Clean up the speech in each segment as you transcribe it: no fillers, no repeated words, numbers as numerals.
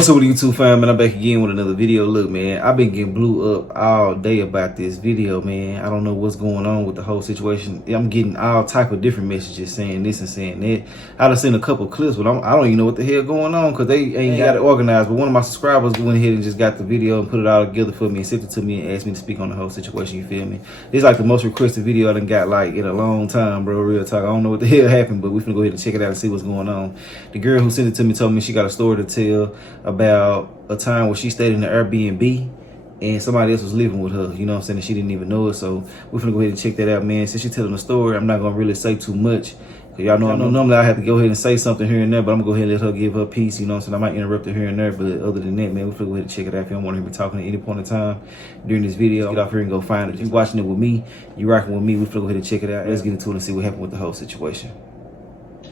What's up with YouTube fam, man? I'm back again with another video. Look, man, I've been getting blew up all day about this video, man. I don't know what's going on with the whole situation. I'm getting all type of different messages saying this and saying that. I done seen a couple clips, but I don't even know what the hell going on because they ain't got it organized. But one of my subscribers went ahead and just got the video and put it all together for me and sent it to me and asked me to speak on the whole situation, you feel me? It's like the most requested video I done got like in a long time, bro, real talk. I don't know what the hell happened, but we finna go ahead and check it out and see what's going on. The girl who sent it to me told me she got a story to tell about a time where she stayed in the Airbnb and somebody else was living with her, you know what I'm saying, and she didn't even know it. So we're gonna go ahead and check that out, man. Since she's telling the story, I'm not gonna really say too much, because y'all know, normally I have to go ahead and say something here and there, but I'm gonna go ahead and let her give her piece, you know what I'm saying. I might interrupt her here and there, but other than that, man, we're gonna go ahead and check it out. If you don't want to hear me talking at any point in time during this video, get off here and go find it. If you're watching it with me, you rocking with me, we're gonna go ahead and check it out. Let's get into it and see what happened with the whole situation.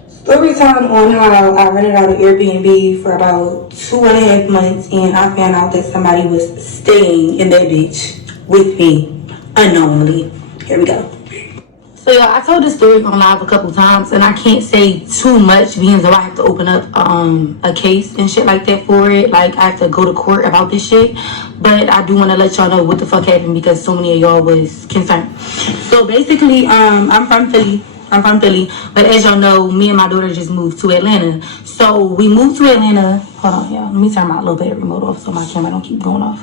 Story time on how I rented out an Airbnb for about 2.5 months and I found out that somebody was staying in that bitch with me unknowingly. Here we go. So y'all, I told this story on live a couple times and I can't say too much because I have to open up a case and shit like that for it. Like I have to go to court about this shit. But I do want to let y'all know what the fuck happened because so many of y'all was concerned. So basically, I'm from Philly, but as y'all know, me and my daughter just moved to Atlanta. So we moved to Atlanta. Hold on, y'all. Let me turn my little bit remote off so my camera don't keep going off.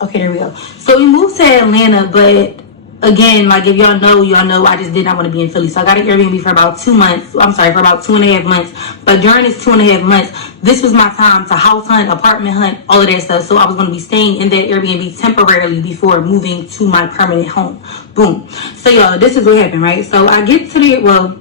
Okay, there we go. So we moved to Atlanta, but again, like if y'all know, I just did not want to be in Philly. So I got an Airbnb for about 2 months. I'm sorry, for about 2.5 months. But during this 2.5 months, this was my time to house hunt, apartment hunt, all of that stuff. So I was going to be staying in that Airbnb temporarily before moving to my permanent home. Boom. So y'all, this is what happened, right? So I get to the, well,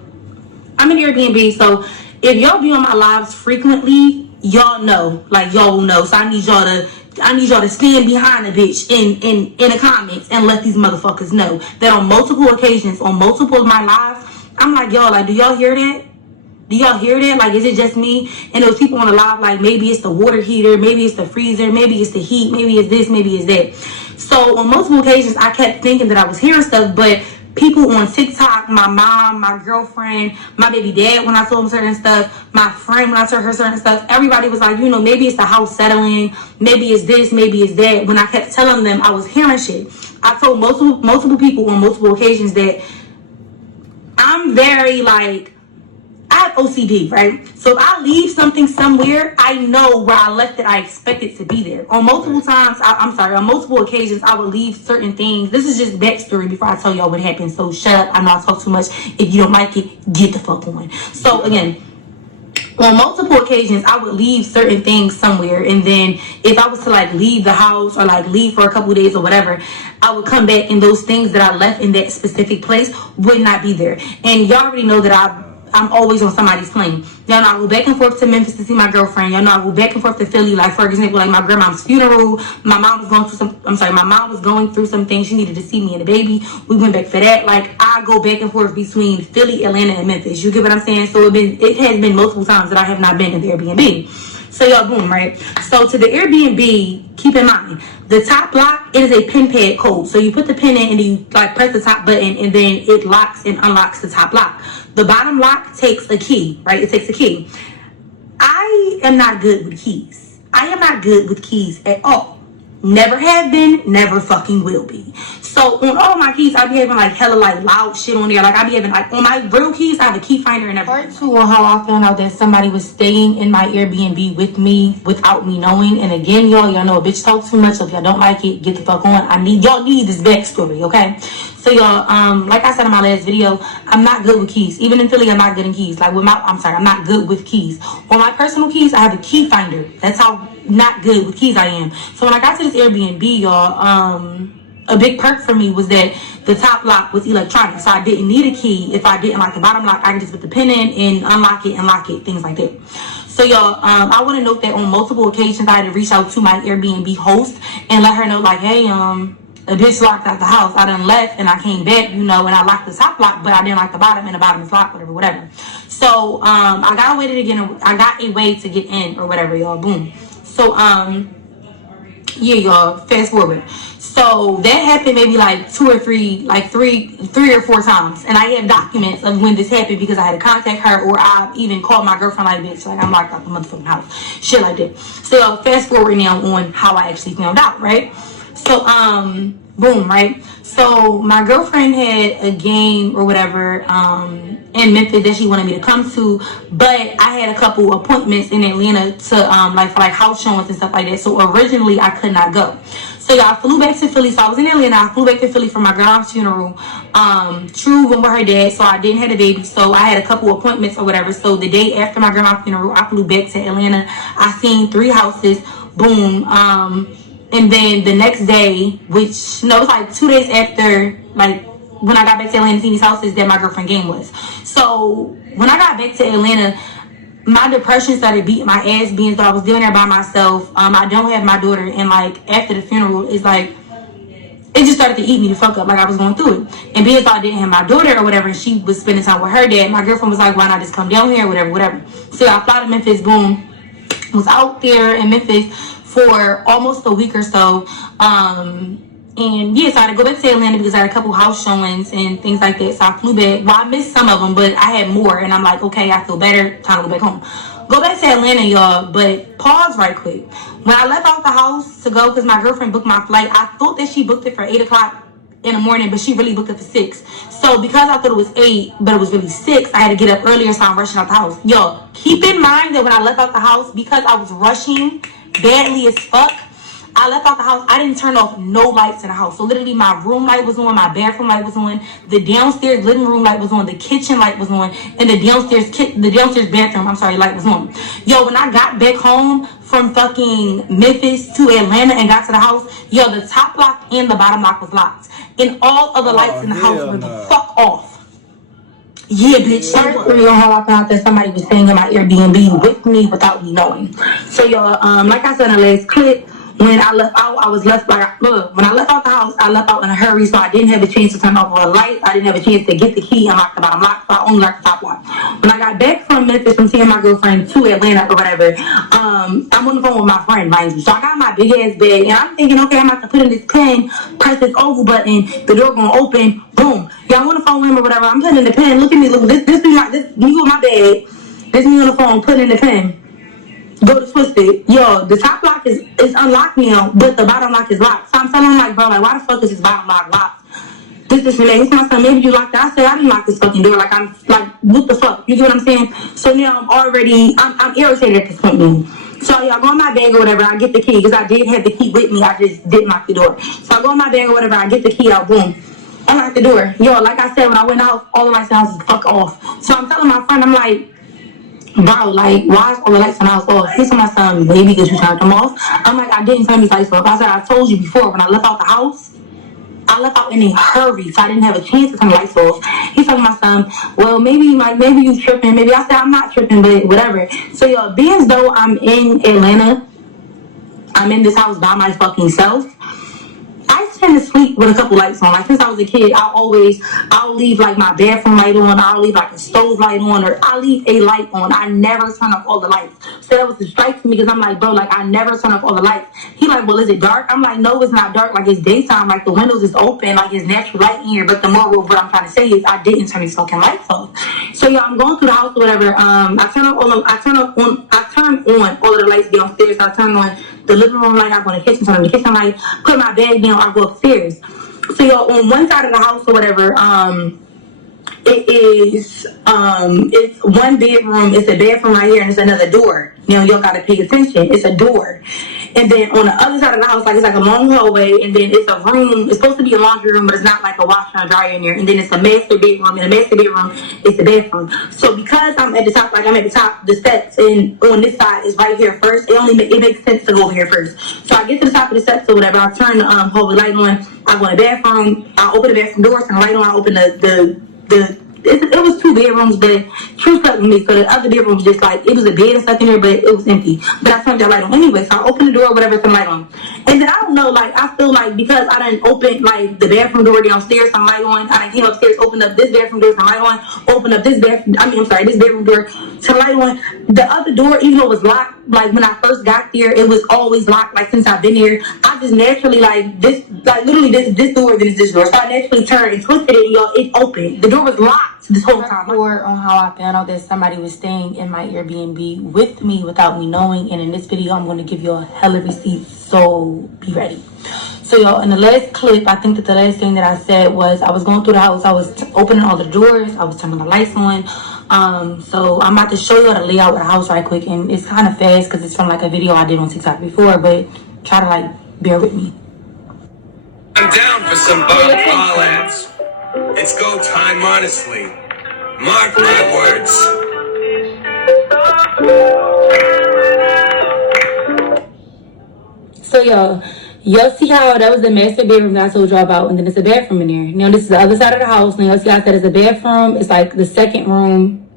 I'm in Airbnb. So if y'all be on my lives frequently, y'all know, like y'all will know. So I need y'all to stand behind the bitch in the comments and let these motherfuckers know that on multiple occasions, on multiple of my lives, I'm like, y'all, like, do y'all hear that? Do y'all hear that? Like, is it just me? And those people on the live, like, maybe it's the water heater, maybe it's the freezer, maybe it's the heat, maybe it's this, maybe it's that. So on multiple occasions, I kept thinking that I was hearing stuff, but people on TikTok, my mom, my girlfriend, my baby dad, when I told him certain stuff, my friend, when I told her certain stuff, everybody was like, you know, maybe it's the house settling, maybe it's this, maybe it's that. When I kept telling them I was hearing shit, I told multiple people on multiple occasions that I'm very, like, I have OCD, right? So if I leave something somewhere, I know where I left it. I expect it to be there. On multiple times, on multiple occasions, I would leave certain things. This is just backstory before I tell y'all what happened. So shut up. I'm not talking too much. If you don't like it, get the fuck on. So again, on multiple occasions, I would leave certain things somewhere. And then if I was to like leave the house or like leave for a couple of days or whatever, I would come back and those things that I left in that specific place would not be there. And y'all already know that I'm always on somebody's plane. Y'all know I go back and forth to Memphis to see my girlfriend. Y'all know I go back and forth to Philly. Like, for example, like my grandma's funeral. My mom was going through some things. She needed to see me and the baby. We went back for that. Like, I go back and forth between Philly, Atlanta, and Memphis. You get what I'm saying? So it has been multiple times that I have not been in the Airbnb. So y'all, boom, right? So to the Airbnb, keep in mind, the top lock, it is a pin pad code. So you put the pin in and you like press the top button and then it locks and unlocks the top lock. The bottom lock takes a key, right? It takes a key. I am not good with keys. I am not good with keys at all. Never have been, never fucking will be. So on all my keys, I be having like hella like loud shit on there. Like I be having like on my real keys, I have a key finder and everything. Part 2 on how I found out that somebody was staying in my Airbnb with me without me knowing. And again, y'all know a bitch talk too much. So if y'all don't like it, get the fuck on. Y'all need this backstory, okay? So y'all, like I said in my last video, I'm not good with keys. Even in Philly, I'm not good in keys. Like I'm not good with keys. On my personal keys, I have a key finder. That's how not good with keys I am. So when I got to this Airbnb, y'all, a big perk for me was that the top lock was electronic. So I didn't need a key. If I didn't like the bottom lock, I could just put the pin in and unlock it and lock it, things like that. So y'all, I want to note that on multiple occasions, I had to reach out to my Airbnb host and let her know like, hey, a bitch locked out the house. I done left and I came back, you know, and I locked the top lock, but I didn't lock the bottom and the bottom is locked, whatever. So, I got a way to get in or whatever, y'all. Boom. So, Yeah, y'all, fast forward. So that happened maybe like three or four times. And I have documents of when this happened because I had to contact her, or I even called my girlfriend like, bitch, like I'm locked out the motherfucking house. Shit like that. So fast forward now on how I actually found out, right? So, boom, right? So my girlfriend had a game or whatever, in Memphis that she wanted me to come to, but I had a couple appointments in Atlanta to, for house showings and stuff like that. So originally I could not go. So y'all, I flew back to Philly. So I was in Atlanta. I flew back to Philly for my grandma's funeral. True went with her dad, so I didn't have a baby. So I had a couple appointments or whatever. So the day after my grandma's funeral, I flew back to Atlanta. I seen 3 houses. Boom. And then the next day, which, no, it was like 2 days after, like, when I got back to Atlanta to see these houses, that my girlfriend game was. So when I got back to Atlanta, my depression started beating my ass, being so I was down there by myself. I don't have my daughter, and like after the funeral, it's like it just started to eat me the fuck up, like I was going through it. And being so I didn't have my daughter or whatever, and she was spending time with her dad, my girlfriend was like, why not just come down here, whatever. So I flew to Memphis, boom, was out there in Memphis for almost a week or so. And yeah, so I had to go back to Atlanta because I had a couple house showings and things like that. So I flew back. Well, I missed some of them, but I had more. And I'm like, okay, I feel better. Time to go back home. Go back to Atlanta, y'all. But pause right quick. When I left out the house to go, because my girlfriend booked my flight, I thought that she booked it for 8 o'clock in the morning, but she really booked it for 6. So because I thought it was 8, but it was really 6, I had to get up earlier, so I'm rushing out the house. Yo, keep in mind that when I left out the house, because I was rushing badly as fuck, I left out the house. I didn't turn off no lights in the house. So literally my room light was on, my bathroom light was on, the downstairs living room light was on, the kitchen light was on, and the downstairs bathroom, light was on. Yo, when I got back home from fucking Memphis to Atlanta and got to the house, yo, the top lock and the bottom lock was locked. And all of the lights in the house were the fuck off. Yeah, bitch. First, we how I found out that somebody was staying in my Airbnb with me without me knowing. So, y'all, like I said in the last clip, when I left out, I was left like, look, when I left out the house, I left out in a hurry, so I didn't have a chance to turn off all the lights. I didn't have a chance to get the key and lock the bottom lock, so I only locked the top lock. When I got back from Memphis from seeing my girlfriend to Atlanta or whatever, I'm on the phone with my friend, mind you. So I got my big ass bag, and I'm thinking, okay, I'm about to put in this pen, press this over button, the door gonna open, boom. Yeah, I'm on the phone with him or whatever. I'm putting in the pen. Look at me, look, this me with my bag. This me on the phone, putting in the pen. Go to twist it. Yo, the top lock is unlocked now, but the bottom lock is locked. So I'm telling him, like, bro, like, why the fuck is this bottom lock locked? This and that. He's my son, maybe you locked it. I said, I didn't lock this fucking door. Like, I'm, like, what the fuck? You get what I'm saying? So now I'm irritated at this point now. So, yeah, I go in my bag or whatever. I get the key, because I did have the key with me. I just didn't lock the door. So I go in my bag or whatever. I get the key out, boom. I lock the door. Yo, like I said, when I went out, all the lights in the house is fuck off. So I'm telling my friend, I'm like, bro, like, why is all the lights in the house off? He's my son, maybe because you turned them off. I'm like, I didn't turn these lights off. I said, I told you before, when I left out the house, I left out in a hurry, so I didn't have a chance to turn the lights off. He's telling my son, well, maybe you tripping. Maybe I said, I'm not tripping, but whatever. So, yo, being as though I'm in Atlanta, I'm in this house by my fucking self, I tend to sleep with a couple lights on. Like, since I was a kid, I'll leave, like, my bathroom light on. I'll leave, like, a stove light on, or I'll leave a light on. I never turn off all the lights. So that was a strike to me, because I'm like, bro, like, I never turn off all the lights. He like, well, is it dark? I'm like, no, it's not dark. Like, it's daytime. Like, the windows is open. Like, it's natural light in here. But the moral of what I'm trying to say is I didn't turn these fucking lights off. So, yeah, I'm going through the house or whatever. I turn on all of the lights downstairs. I turn on the living room light, I go in the kitchen, turn on the kitchen light, put my bag down, I go upstairs. So, yo, on one side of the house or whatever, it's one bedroom, it's a bathroom right here, and it's another door. Now, y'all gotta pay attention, it's a door. And then on the other side of the house, like, it's like a long hallway, and then it's a room. It's supposed to be a laundry room, but it's not like a washer and dryer in there. And then it's a master bedroom, and the master bedroom is the bathroom. So because I'm at the top, like I'm at the top, the steps, and on this side is right here first. It makes sense to go over here first. So I get to the top of the steps or whatever. I turn the hallway light on. I go in the bathroom. I open the bathroom door, turn the light on. I open the it was 2 bedrooms, but she was with me. So the other bedroom was just like, it was a bed and stuff in there, but it was empty. But I turned that light on anyway. So I opened the door or whatever, some light on. And then I don't know, like, I feel like because I didn't open like the bathroom door downstairs, some light on. I done came upstairs, opened up this bathroom door, some light on. Opened up this this bedroom door, some light on. The other door, even though it was locked, like when I first got there, it was always locked. Like since I've been here, I just naturally literally this door, then this door. So I naturally turned and twisted it, and y'all, it opened. The door was locked this whole time. Or on how I found out that somebody was staying in my Airbnb with me without me knowing. And in this video, I'm going to give you a hella receipt, so be ready. So y'all, in the last clip, I think that the last thing that I said was I was going through the house, I was opening all the doors, I was turning the lights on. So I'm about to show you the layout of the house right quick, and it's kind of fast because it's from like a video I did on TikTok before, but try to like bear with me. I'm down for some Bob Collabs. It's go time, honestly. Mark my words. So y'all see how that was the master bedroom that I told y'all about, and then it's a bathroom in there. Now this is the other side of the house. Now y'all see how I said it's a bathroom. It's like the second room.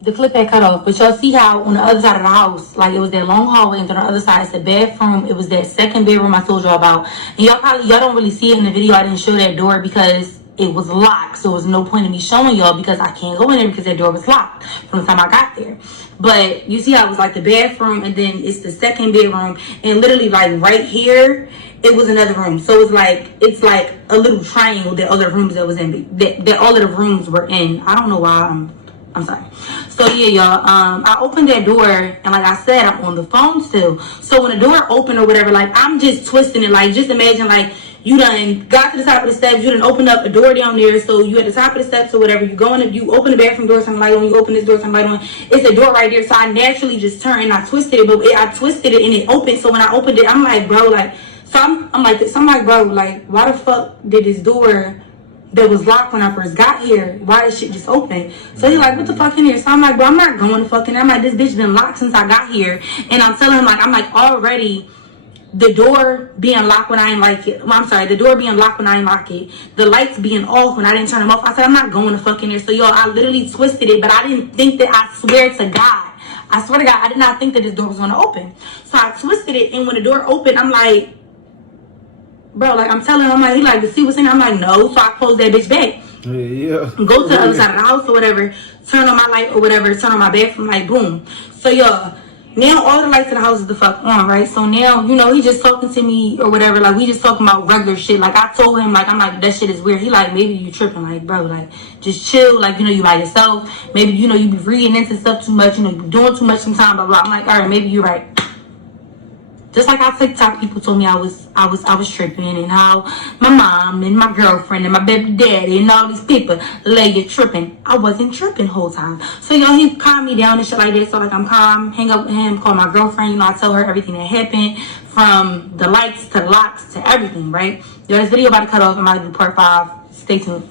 The clip had cut off, but y'all see how on the other side of the house, like it was that long hallway, and then on the other side it's a bathroom. It was that second bedroom I told y'all about. And y'all don't really see it in the video. I didn't show that door because it was locked, so there was no point in me showing y'all because I can't go in there because that door was locked from the time I got there. But you see how it was like the bathroom, and then it's the second bedroom, and literally like right here it was another room. So it's like a little triangle that other rooms that was in, that all of the rooms were in. I don't know why I'm sorry. So yeah, y'all, I opened that door, and like I said, I'm on the phone still. So when the door opened or whatever, like I'm just twisting it. Like just imagine like you done got to the top of the steps, you done opened up a door down there, so you at the top of the steps or whatever, you open the bathroom door, some light on, you open this door, some light on, it's a door right there. So I naturally just turned and I twisted it, but I twisted it and it opened. So when I opened it, I'm like, bro, like, so I'm like, bro, like, why the fuck did this door that was locked when I first got here, why this shit just open? So he's like, what the fuck in here? So I'm like, bro, I'm not going to fucking, I'm like, this bitch been locked since I got here. And I'm telling him, like, I'm like, already the door being locked when I ain't like it. Well, I'm sorry, the door being locked when I ain't like it. The lights being off when I didn't turn them off. I said, I'm not going to fucking here. So y'all, I literally twisted it, but I didn't think that, I swear to God, I did not think that this door was going to open. So I twisted it, and when the door opened, I'm like, bro, like I'm telling him, I'm like, he like, to see what's in there? I'm like, no. So I closed that bitch back. Yeah. Go to the other side of the house or whatever, turn on my light or whatever, turn on my bathroom light, boom. So y'all, now all the lights in the house is the fuck on, right? So now, you know, he just talking to me or whatever, like we just talking about regular shit. Like I told him, like, I'm like, that shit is weird. He like, maybe you tripping, like, bro, like just chill, like, you know, you by yourself. Maybe, you know, you be reading into stuff too much, you know, you be doing too much sometimes, blah blah. I'm like, all right, maybe you're right. Just like how TikTok people told me I was tripping, and how my mom and my girlfriend and my baby daddy and all these people lay you tripping. I wasn't tripping the whole time. So y'all, he calmed me down and shit like that. So like I'm calm, hang up with him, call my girlfriend. You know, I tell her everything that happened, from the lights to the locks to everything. Right? Yo, this video about to cut off. I'm about to do part 5. Stay tuned.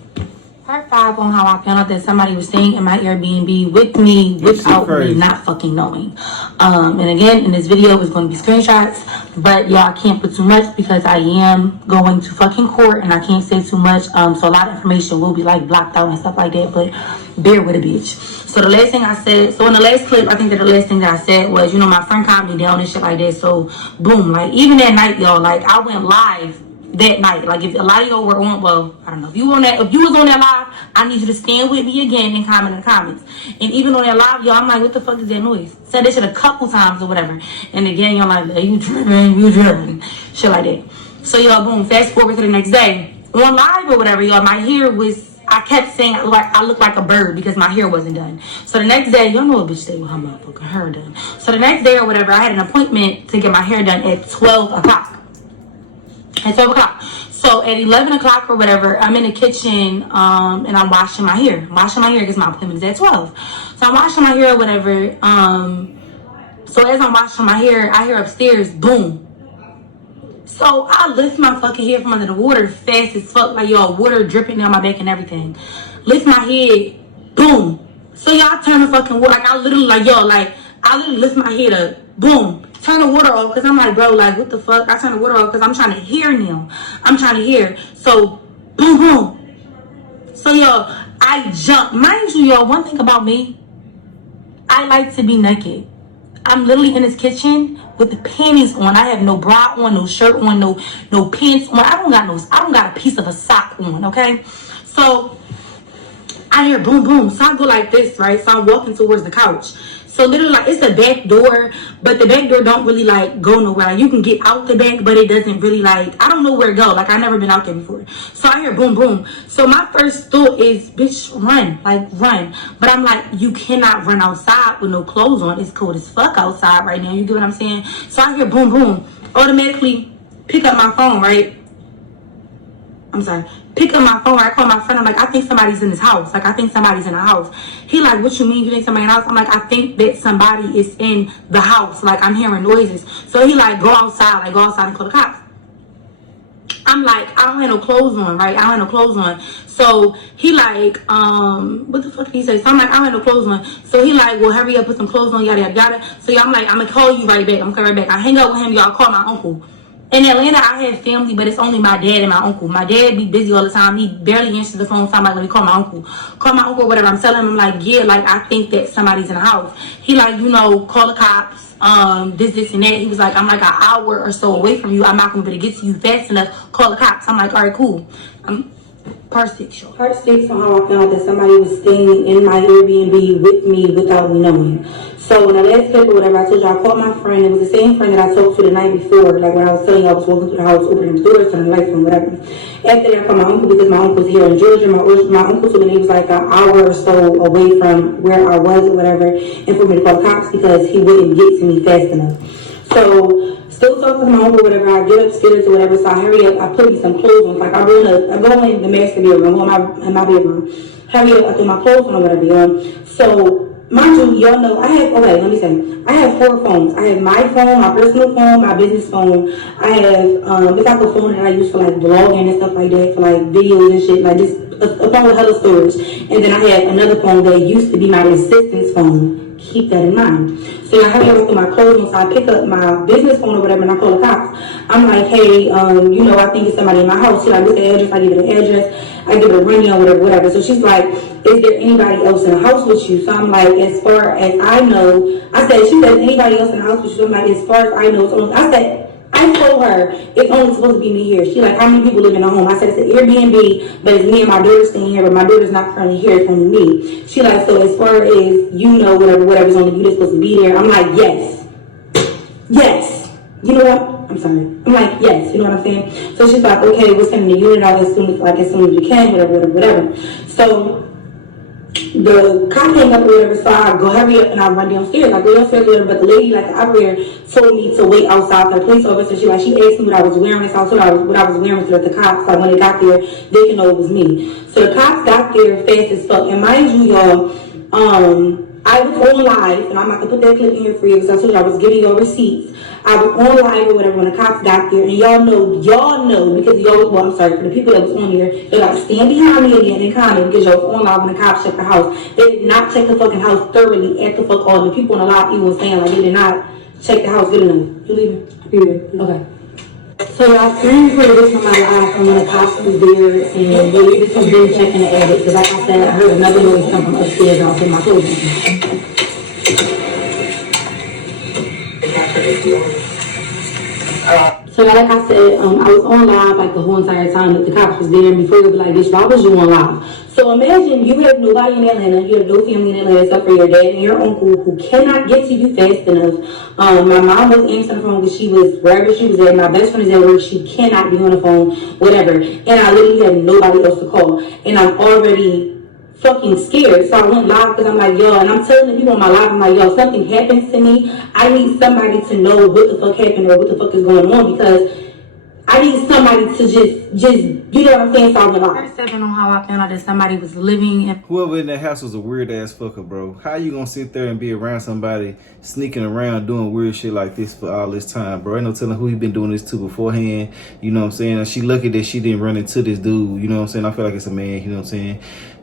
Part 5 on how I found out that somebody was staying in my Airbnb with me without me not fucking knowing. And again, in this video, it's going to be screenshots, but y'all, I can't put too much because I am going to fucking court and I can't say too much. So a lot of information will be like blocked out and stuff like that, but bear with a bitch. So the last thing I said, so in the last clip, I think that the last thing that I said was, you know, my friend calmed me down and shit like that. So boom, like even that night, y'all, like I went live that night. Like if a lot of y'all were on, well, I don't know, if you was on that live, I need you to stand with me again and comment in the comments. And even on that live, y'all, I'm like, what the fuck is that noise? Said that shit a couple times or whatever. And again, y'all like, hey, you driven, shit like that. So y'all, boom, fast forward to the next day. On live or whatever, y'all, my hair was, I kept saying I look like a bird because my hair wasn't done. So the next day, y'all know a bitch stay with her motherfucking hair done. So the next day or whatever, I had an appointment to get my hair done at 12 o'clock. At 12 o'clock. So at 11 o'clock or whatever, I'm in the kitchen and I'm washing my hair. Because my appointment is at 12. So I'm washing my hair or whatever. So as I'm washing my hair, I hear upstairs, boom. So I lift my fucking head from under the water fast as fuck. Like, y'all, water dripping down my back and everything. Lift my head, boom. So y'all turn the fucking water. Like, I literally lift my head up, boom. Turn the water off, because I'm like, bro, like, what the fuck? I turn the water off because I'm trying to hear now. I'm trying to hear. So, boom, boom. So, y'all, I jumped. Mind you, y'all, one thing about me, I like to be naked. I'm literally in this kitchen with the panties on. I have no bra on, no shirt on, no pants on. I don't got a piece of a sock on, okay? So I hear boom, boom. So I go like this, right? So I'm walking towards the couch. So literally, like, it's a back door, but the back door don't really, like, go nowhere. Like, you can get out the back, but it doesn't really, like, I don't know where to go. Like, I've never been out there before. So I hear boom, boom. So my first thought is, bitch, run. Like, run. But I'm like, you cannot run outside with no clothes on. It's cold as fuck outside right now. You get what I'm saying? So I hear boom, boom. Automatically pick up my phone, right? I'm sorry. Pick up my phone. I call my friend. I'm like, I think somebody's in this house. Like, I think somebody's in the house. He like, what you mean you think somebody in the house? I'm like, I think that somebody is in the house. Like, I'm hearing noises. So he like, go outside. Like, go outside and call the cops. I'm like, I don't have no clothes on, right? I don't have no clothes on. So he like, what the fuck did he say? So I'm like, I don't have no clothes on. So he like, well, hurry up, put some clothes on, yada, yada, yada. So yeah, I'm like, I'm gonna call you right back. I'm coming right back. I hang up with him, y'all. Call my uncle. In Atlanta, I have family, but it's only my dad and my uncle. My dad be busy all the time. He barely answers the phone. So I'm like, let me call my uncle. Call my uncle, whatever. I'm telling him, I'm like, yeah, like, I think that somebody's in the house. He like, you know, call the cops, this, and that. He was like, I'm like an hour or so away from you. I'm not going to be able to get to you fast enough. Call the cops. I'm like, all right, cool. Part 6, y'all. Part 6 on how I found out that somebody was staying in my Airbnb with me without me knowing. So when I last clip or whatever, I told you I called my friend. It was the same friend that I talked to the night before. Like when I was telling you I was walking through the house, opening the doors, turning the lights on, whatever. After that, I called my uncle because my uncle's here in Georgia. My uncle told me he was like an hour or so away from where I was or whatever, and for me to call the cops because he wouldn't get to me fast enough. So still talking to my uncle, whatever. I get upstairs or whatever. So I hurry up. I put me some clothes on. Like I go in the master bedroom. I go in my bedroom. Hurry up. I throw my clothes on or whatever. So mind you, y'all know I have 4 phones. I have my phone, my personal phone, my business phone. I have it's like a phone that I use for like blogging and stuff like that, for like videos and shit, like just a phone with hella storage. And then I have another phone that used to be my assistant's phone. Keep that in mind. So I have to look at my clothes, and so I pick up my business phone or whatever, and I call the cops. I'm like, hey, you know, I think it's somebody in my house. She's like, what's the address? I give her the address. I give her a rundown, whatever. So she's like, is there anybody else in the house with you? So I'm like, as far as I know, she said, anybody else in the house with you? So I'm like, as far as I know, it's only, I told her it's only supposed to be me here. She like, how many people live in the home? I said, it's an Airbnb, but it's me and my daughter staying here, but my daughter's not currently here, it's only me. She like, so as far as you know, whatever's only you that's supposed to be there. I'm like, yes. You know what? I'm sorry. I'm like, yes, you know what I'm saying? So she's like, okay, we'll send the unit out as soon as you can, whatever. So the cop came up or whatever, so I go hurry up and I run downstairs. I go downstairs or whatever, but the lady, like the operator, told me to wait outside for the police officer. She asked me what I was wearing, so I told her what I was wearing so that the cops, like when they got there, they can know it was me. So the cops got there fast as fuck, and mind you, y'all, I was on live, and I'm not gonna put that clip in here for you because I told you I was giving y'all receipts. I was on live or whatever when the cops got there, and y'all know because I'm sorry, for the people that was on here, they got to stand behind me again and comment because y'all was on live when the cops checked the house. They did not check the fucking house thoroughly at the fuck all. The people on the live even was saying like they did not check the house good enough. You leaving? Period. Okay. So I screenshotted this on my live from when the cops was there, and this was them checking the attic because like I said, I heard another noise come from upstairs and I was in my clothing. So like I said, I was on live like the whole entire time that the cops was there, and before they were like, bitch, why was you on live? So imagine you have nobody in Atlanta, you have no family in Atlanta except for your dad and your uncle who cannot get to you fast enough. My mom was answering the phone because she was wherever she was at. My best friend is at work, she cannot be on the phone, whatever. And I literally had nobody else to call. And I'm already fucking scared. So I went live because I'm like, yo, and I'm telling the people on my live, I'm like, yo, something happens to me, I need somebody to know what the fuck happened or what the fuck is going on, because I need somebody to just you know what I'm saying? So I went live. Part 7 on how I found out that somebody was living in. Whoever in that house was a weird ass fucker, bro. How you gonna sit there and be around somebody sneaking around doing weird shit like this for all this time, bro? Ain't no telling who he been doing this to beforehand. You know what I'm saying? And she lucky that she didn't run into this dude. You know what I'm saying? I feel like it's a man. You know what I'm saying?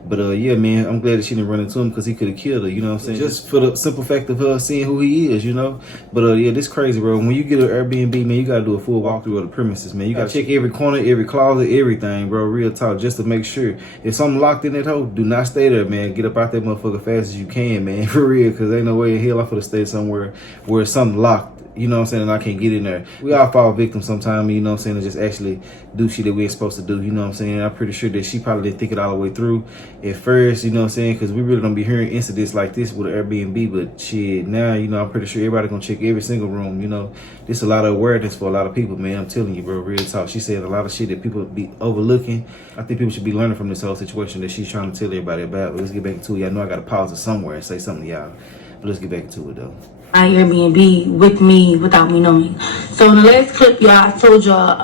But yeah, man, I'm glad that she didn't run into him because he could have killed her. You know what I'm saying? Just for the simple fact of her seeing who he is, you know. But yeah, this crazy, bro. When you get an Airbnb, man, you gotta do a full walkthrough of the premises, man. You gotta check every corner, every closet, everything, bro. Real talk, just to make sure. If something locked in that hole, do not stay there, man. Get up out that motherfucker fast as you can, man. For real, because ain't no way in hell I'm gonna stay somewhere where something locked. You know what I'm saying? And I can't get in there. We all fall victims sometimes, you know what I'm saying, and just actually do shit that we ain't supposed to do, you know what I'm saying? I'm pretty sure that she probably didn't think it all the way through at first, you know what I'm saying? Because we really don't be hearing incidents like this with an Airbnb, but shit, now, you know, I'm pretty sure everybody gonna check every single room, you know? There's a lot of awareness for a lot of people, man. I'm telling you, bro, real talk. She said a lot of shit that people be overlooking. I think people should be learning from this whole situation that she's trying to tell everybody about. But let's get back into it. Y'all know I gotta pause it somewhere and say something to y'all. But let's get back into it, though. My Airbnb with me without me knowing. So in the last clip, y'all, I told y'all,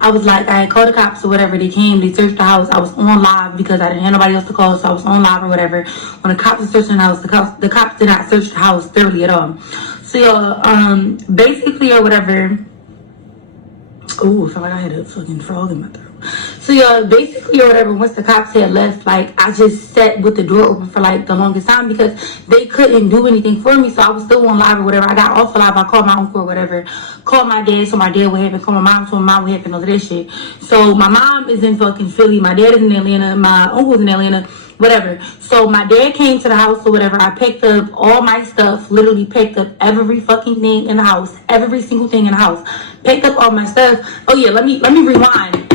I was like, I had called the cops or whatever. They came, they searched the house. I was on live because I didn't have nobody else to call, so I was on live or whatever. When the cops were searching the house, the cops did not search the house thoroughly at all. So y'all, basically or whatever. Ooh, I felt like I had a fucking frog in my throat. So yeah, basically or whatever, once the cops had left, like I just sat with the door open for like the longest time because they couldn't do anything for me. So I was still on live or whatever. I got off of live. I called my uncle or whatever. Called my dad so my dad would happen. Called my mom so my mom would happen. All of that shit. So my mom is in fucking Philly. My dad is in Atlanta. My uncle's in Atlanta. Whatever. So my dad came to the house or whatever. I picked up all my stuff. Literally picked up every fucking thing in the house. Every single thing in the house. Picked up all my stuff. Oh yeah, let me rewind.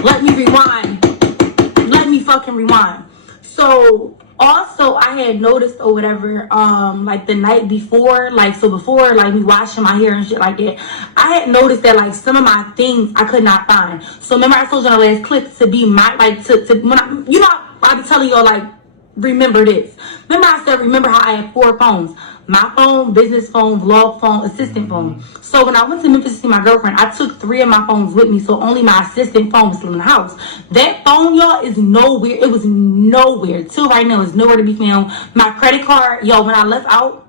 Let me fucking rewind. So also I had noticed or whatever, like the night before, like so before like me washing my hair and shit like that, I had noticed that like some of my things I could not find. So remember I told you in the last clip to be my like to when I, you know, I be telling y'all like remember this. Remember I said remember how I had 4 phones. My phone, business phone, vlog phone, assistant phone. So when I went to Memphis to see my girlfriend, I took 3 of my phones with me. So only my assistant phone was still in the house. That phone, y'all, is nowhere. It was nowhere. Till right now, it's nowhere to be found. My credit card, yo, when I left out,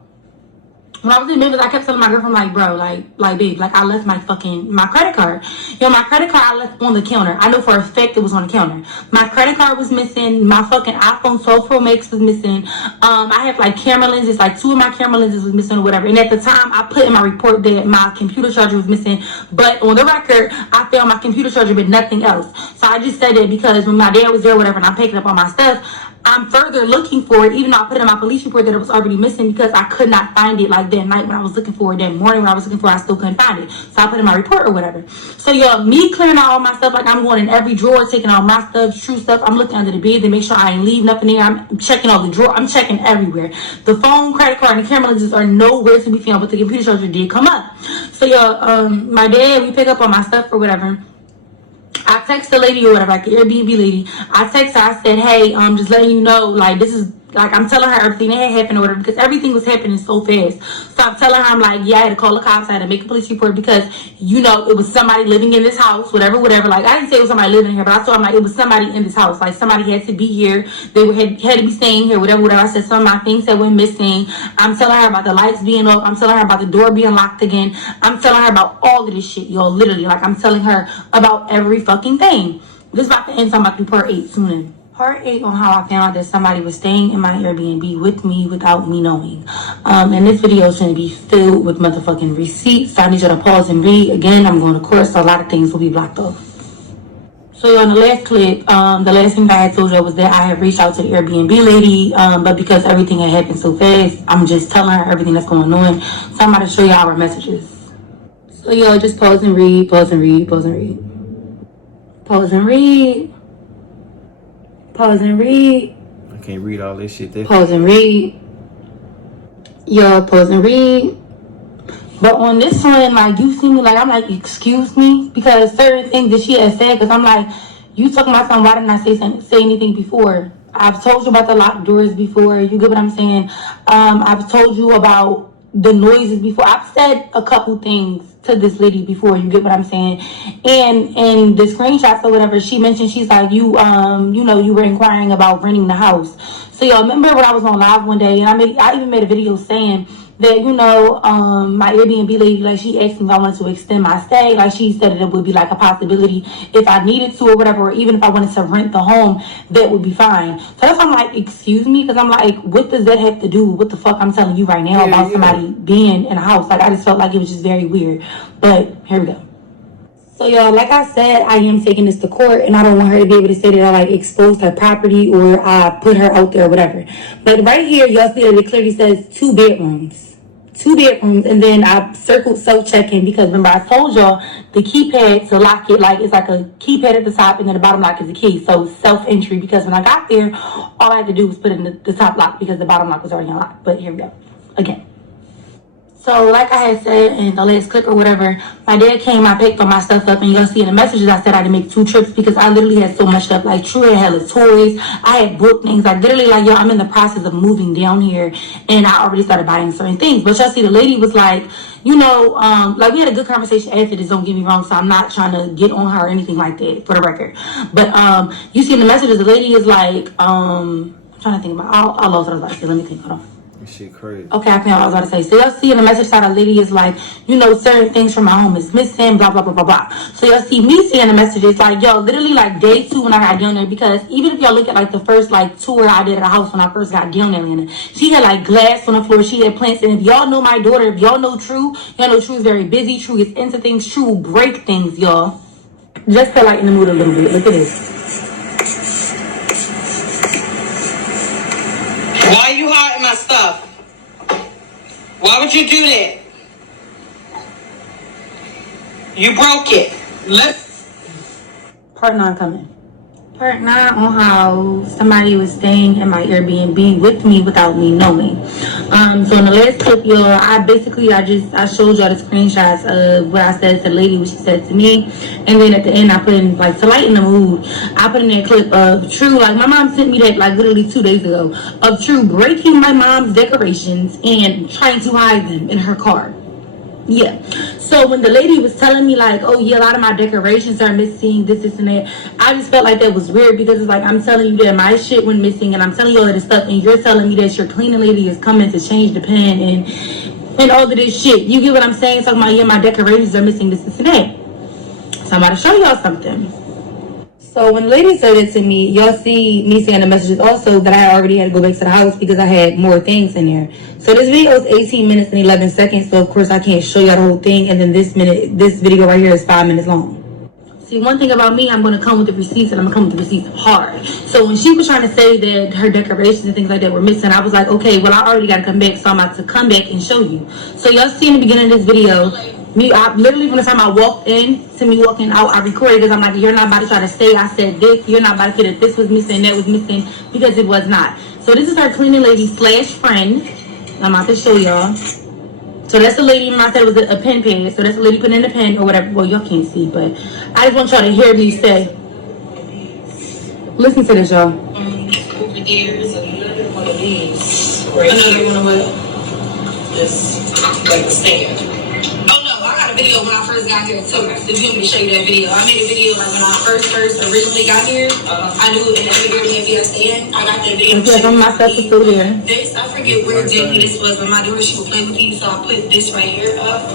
when I was in Memphis, I kept telling my girlfriend, like, bro, like, babe, like, I left my credit card. Yo, my credit card I left on the counter. I know for a fact it was on the counter. My credit card was missing. My fucking iPhone 12 Pro Max was missing. I have, like, camera lenses. Like, 2 of my camera lenses was missing or whatever. And at the time, I put in my report that my computer charger was missing. But on the record, I found my computer charger but nothing else. So I just said that because when my dad was there or whatever and I'm picking up all my stuff, I'm further looking for it, even though I put in my police report that it was already missing because I could not find it like that night when I was looking for it, that morning when I was looking for it, I still couldn't find it. So I put in my report or whatever. So y'all, me clearing out all my stuff, like I'm going in every drawer, taking all my stuff, true stuff. I'm looking under the bed to make sure I ain't leave nothing there. I'm checking all the drawer. I'm checking everywhere. The phone, credit card, and the camera lenses are nowhere to be found, but the computer charger did come up. So y'all, my dad, we pick up all my stuff or whatever. I text the lady or whatever, like the Airbnb lady. I text her, I said, hey, just letting you know, like, this is, like, I'm telling her everything that had happened or whatever, because everything was happening so fast. So I'm telling her, I'm like, yeah, I had to call the cops, I had to make a police report because, you know, it was somebody living in this house, whatever. Like, I didn't say it was somebody living here, but I told her, like, it was somebody in this house. Like, somebody had to be here. They had to be staying here, whatever. I said some of my things that went missing. I'm telling her about the lights being off. I'm telling her about the door being locked again. I'm telling her about all of this shit, y'all, literally. Like, I'm telling her about every fucking thing. This is about to end, so I'm about to do part 8 soon. Part 8 on how I found out that somebody was staying in my Airbnb with me without me knowing. And this video is going to be filled with motherfucking receipts. So I need you to pause and read. Again, I'm going to course, so a lot of things will be blocked off. So on the last clip, the last thing that I had told you was that I had reached out to the Airbnb lady, but because everything had happened so fast, I'm just telling her everything that's going on. So I'm about to show y'all our messages. So y'all just pause and read, pause and read, pause and read. Pause and read. Pause and read. I can't read all this shit there. Pause and read. Y'all pause and read. But on this one, like, you see me, like, I'm like, excuse me? Because certain things that she had said, because I'm like, you talking about something, why didn't I say anything before? I've told you about the locked doors before. You get what I'm saying? I've told you about the noises before. I've said a couple things to this lady before, you get what I'm saying? And in the screenshots or whatever, she mentioned, she's like, you know, you were inquiring about renting the house. So y'all remember when I was on live one day, and I even made a video saying that, you know, my Airbnb lady, like, she asked me if I wanted to extend my stay. Like, she said that it would be like a possibility if I needed to or whatever, or even if I wanted to rent the home, that would be fine. So that's why I'm like, excuse me, because I'm like, what does that have to do with what the fuck I'm telling you right now about somebody being in a house? Like, I just felt like it was just very weird. But here we go. So y'all, like I said, I am taking this to court, and I don't want her to be able to say that I like exposed her property or I put her out there or whatever. But right here, y'all see that it clearly says 2 bedrooms. 2 bedrooms, and then I circled self-check-in because remember I told y'all the keypad to lock it, like it's like a keypad at the top and then the bottom lock is a key. So self-entry, because when I got there, all I had to do was put in the top lock because the bottom lock was already unlocked. But here we go. Again. So like I had said in the last clip or whatever, my dad came, I picked all my stuff up, and you'll see in the messages I said I had to make 2 trips because I literally had so much stuff. Like, True had hella toys, I had book things, like literally, like, yo, I'm in the process of moving down here and I already started buying certain things. But y'all see the lady was like, you know, like, we had a good conversation after this, don't get me wrong, so I'm not trying to get on her or anything like that, for the record. But you see in the messages, the lady is like, I'm trying to think about, I lost what I was about to say, let me think, hold on. Shit crazy. Okay, I found what I was about to say. So y'all see in the message side, a lady is like, you know, certain things from my home is missing, blah, blah, blah, blah, blah. So y'all see me seeing the messages like, yo, literally like day 2 when I got down there, because even if y'all look at like the first like tour I did at the house when I first got down there, Atlanta, she had like glass on the floor, she had plants, and if y'all know my daughter, if y'all know True, y'all know True is very busy, True is into things, True will break things, y'all. Just felt like in the mood a little bit. Look at this. Why are you hiding my stuff? Why would you do that? You broke it. Part 9 coming. Part 9 on how somebody was staying in my Airbnb with me without me knowing. So in the last clip, y'all, I showed y'all the screenshots of what I said to the lady, what she said to me, and then at the end I put in, like, to lighten the mood, I put in that clip of True, like, my mom sent me that like literally 2 days ago, of True breaking my mom's decorations and trying to hide them in her car. Yeah. So when the lady was telling me like, oh yeah, a lot of my decorations are missing, this and that, I just felt like that was weird, because it's like, I'm telling you that my shit went missing and I'm telling you all of this stuff, and you're telling me that your cleaning lady is coming to change the pen and all of this shit. You get what I'm saying? Talking about, yeah, my decorations are missing, this and that. So I'm about to show y'all something. So when the lady said it to me, y'all see me saying the messages also that I already had to go back to the house because I had more things in there. So this video is 18 minutes and 11 seconds. So of course I can't show y'all the whole thing. And then this video right here is 5 minutes long. See, one thing about me, I'm going to come with the receipts, and I'm going to come with the receipts hard. So when she was trying to say that her decorations and things like that were missing, I was like, okay, well, I already got to come back, so I'm about to come back and show you. So y'all see in the beginning of this video, I literally, from the time I walked in to me walking out, I recorded, because I'm like, you're not about to try to say I said this, you're not about to say that this was missing, that was missing, because it was not. So this is our cleaning lady / friend. I'm about to show y'all. So that's the lady, I said it was a pen pad. So that's the lady putting in the pen or whatever. Well, y'all can't see, but I just want y'all to hear me say. Listen to this, y'all. Over there is another one of these. Right. Another one of what? This, like the stand. Oh no, I got a video when I first got here too. If you want me to show you that video, I made a video like when I first originally got here. I knew in every Airbnb I stay in, I got that video. Yeah, some of my stuff is still there. This, I forget where exactly this was, but my daughter, she would play with these, so I put this right here up.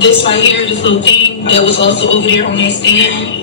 This right here, this little thing that was also over there on that stand.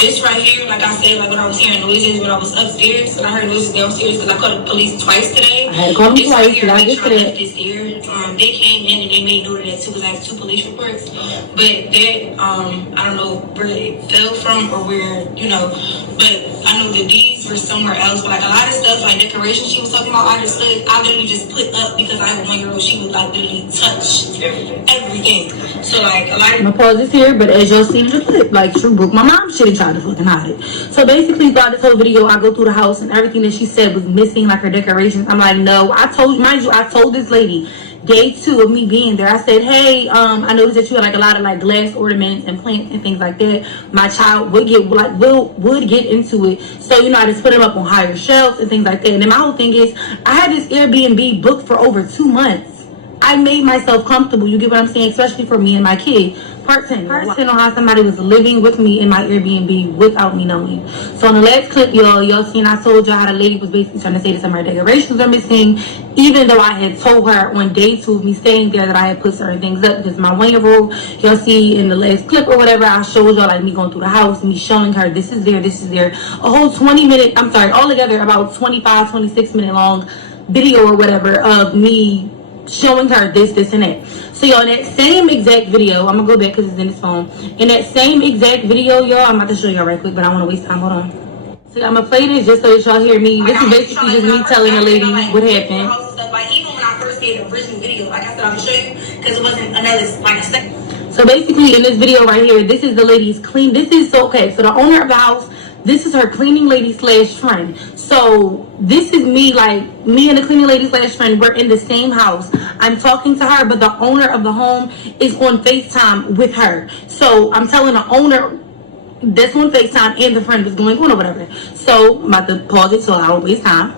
This right here, like I said, like when I was hearing noises when I was upstairs, and I heard noises downstairs because I called the police twice today. I had to call them twice. Right here, I this there. They came in and they made note of that too, because I have 2 police reports. But that, I don't know where it fell from or where, you know, but I know that these were somewhere else. But like a lot of stuff, like decorations she was talking about, I literally just put up because I have a 1-year-old. She would like literally touch everything. So like a lot of. I'm gonna pause this here, but as y'all see in the clip, like True broke my mom's shit and tried to fucking hide it. So basically throughout this whole video, I go through the house and everything that she said was missing, like her decorations. I'm like, no, I told this lady day 2 of me being there, I said, hey, I noticed that you had like a lot of like glass ornaments and plants and things like that. My child would get into it, so you know, I just put them up on higher shelves and things like that. And then my whole thing is, I had this Airbnb booked for over 2 months. I made myself comfortable, you get what I'm saying, especially for me and my kid. Part 10 on how somebody was living with me in my Airbnb without me knowing. So in the last clip, y'all seen I told y'all how the lady was basically trying to say that some of her decorations are missing, even though I had told her on day 2 of me staying there that I had put certain things up because my 1 year old. Y'all see in the last clip or whatever, I showed y'all like me going through the house, me showing her this is there, a whole 20 minute, I'm sorry, altogether about 25, 26 minute long video or whatever of me showing her this and that. So y'all, in that same exact video, I'm gonna go back because it's in this phone. In that same exact video, y'all, I'm about to show y'all right quick, but I don't want to waste time. Hold on. So I'm gonna play this just so that y'all hear me. This is basically just me telling the lady what happened. Like even when I first made the original video, like I said, I'm gonna show you because it wasn't another like a second. So basically, in this video right here, this is the lady's clean. This is so okay. So the owner of the house. This is her cleaning lady / friend. So this is me, like me and the cleaning lady / friend. We're in the same house. I'm talking to her, but the owner of the home is on FaceTime with her. So I'm telling the owner that's on FaceTime and the friend was going on or whatever. So I'm about to pause it so I don't waste time.